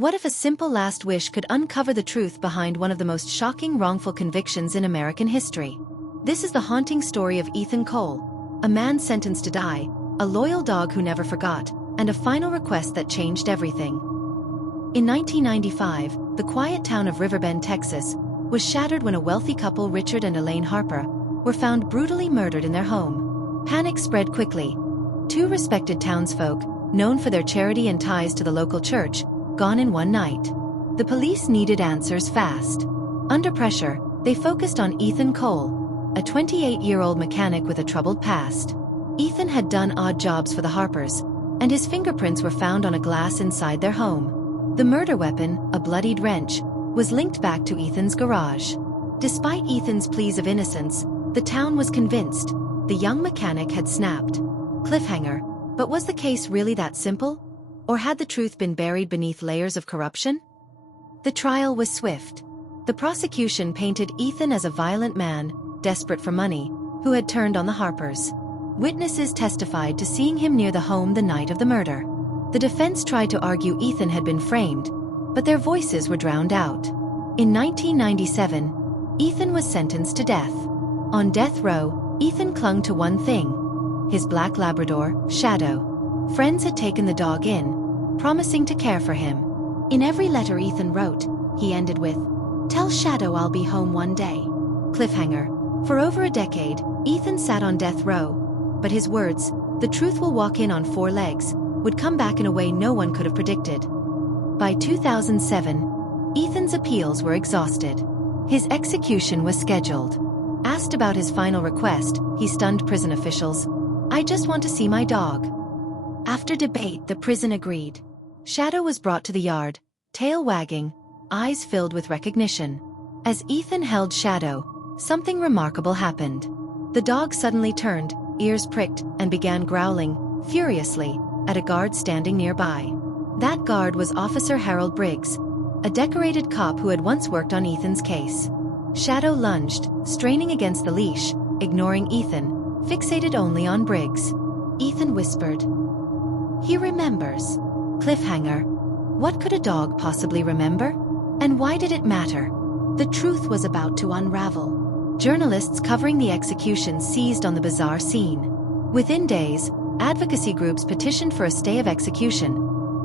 What if a simple last wish could uncover the truth behind one of the most shocking wrongful convictions in American history? This is the haunting story of Ethan Cole, a man sentenced to die, a loyal dog who never forgot, and a final request that changed everything. In 1995, the quiet town of Riverbend, Texas, was shattered when a wealthy couple, Richard and Elaine Harper, were found brutally murdered in their home. Panic spread quickly. Two respected townsfolk, known for their charity and ties to the local church, gone in one night. The police needed answers fast. Under pressure, they focused on Ethan Cole, a 28-year-old mechanic with a troubled past. Ethan had done odd jobs for the Harpers, and his fingerprints were found on a glass inside their home. The murder weapon, a bloodied wrench, was linked back to Ethan's garage. Despite Ethan's pleas of innocence, the town was convinced the young mechanic had snapped. Cliffhanger, but was the case really that simple? Or had the truth been buried beneath layers of corruption? The trial was swift. The prosecution painted Ethan as a violent man, desperate for money, who had turned on the Harpers. Witnesses testified to seeing him near the home the night of the murder. The defense tried to argue Ethan had been framed, but their voices were drowned out. In 1997, Ethan was sentenced to death. On death row, Ethan clung to one thing: his black Labrador, Shadow. Friends had taken the dog in, promising to care for him. In every letter Ethan wrote, he ended with, "Tell Shadow I'll be home one day." Cliffhanger. For over a decade, Ethan sat on death row, but his words, "The truth will walk in on four legs," would come back in a way no one could have predicted. By 2007, Ethan's appeals were exhausted. His execution was scheduled. Asked about his final request, he stunned prison officials, "I just want to see my dog." After debate, the prison agreed. Shadow was brought to the yard, tail wagging, eyes filled with recognition. As Ethan held Shadow, something remarkable happened. The dog suddenly turned, ears pricked, and began growling, furiously, at a guard standing nearby. That guard was Officer Harold Briggs, a decorated cop who had once worked on Ethan's case. Shadow lunged, straining against the leash, ignoring Ethan, fixated only on Briggs. Ethan whispered, "He remembers." Cliffhanger. What could a dog possibly remember? And why did it matter? The truth was about to unravel. Journalists covering the execution seized on the bizarre scene. Within days, advocacy groups petitioned for a stay of execution,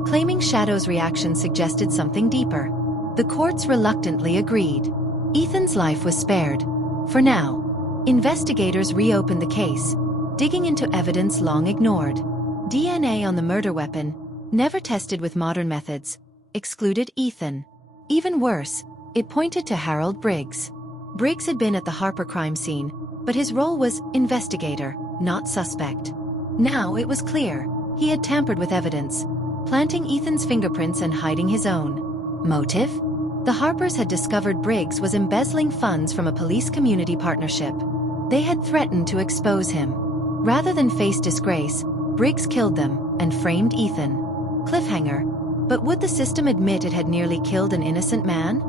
claiming Shadow's reaction suggested something deeper. The courts reluctantly agreed. Ethan's life was spared. For now. Investigators reopened the case, digging into evidence long ignored. DNA on the murder weapon, never tested with modern methods, excluded Ethan. Even worse, it pointed to Harold Briggs. Briggs had been at the Harper crime scene, but his role was investigator, not suspect. Now it was clear, he had tampered with evidence, planting Ethan's fingerprints and hiding his own. Motive? The Harpers had discovered Briggs was embezzling funds from a police community partnership. They had threatened to expose him. Rather than face disgrace, Briggs killed them and framed Ethan. Cliffhanger. But would the system admit it had nearly killed an innocent man?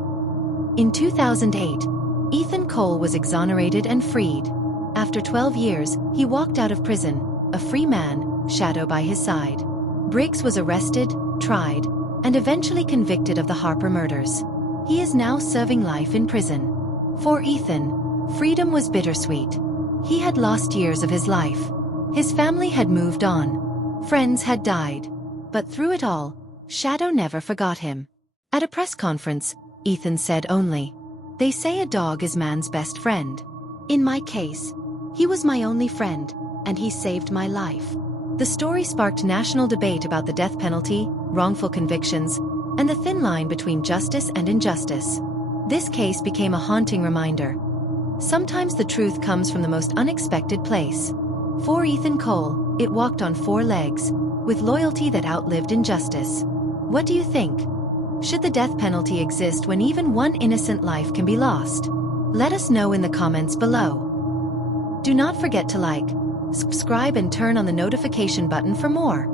In 2008, Ethan Cole was exonerated and freed. After 12 years, he walked out of prison, a free man, Shadow by his side. Briggs was arrested, tried, and eventually convicted of the Harper murders. He is now serving life in prison. For Ethan, freedom was bittersweet. He had lost years of his life. His family had moved on. Friends had died. But through it all, Shadow never forgot him. At a press conference, Ethan said only, "They say a dog is man's best friend. In my case, he was my only friend, and he saved my life." The story sparked national debate about the death penalty, wrongful convictions, and the thin line between justice and injustice. This case became a haunting reminder. Sometimes the truth comes from the most unexpected place. For Ethan Cole, it walked on four legs, with loyalty that outlived injustice. What do you think? Should the death penalty exist when even one innocent life can be lost? Let us know in the comments below. Do not forget to like, subscribe and turn on the notification button for more.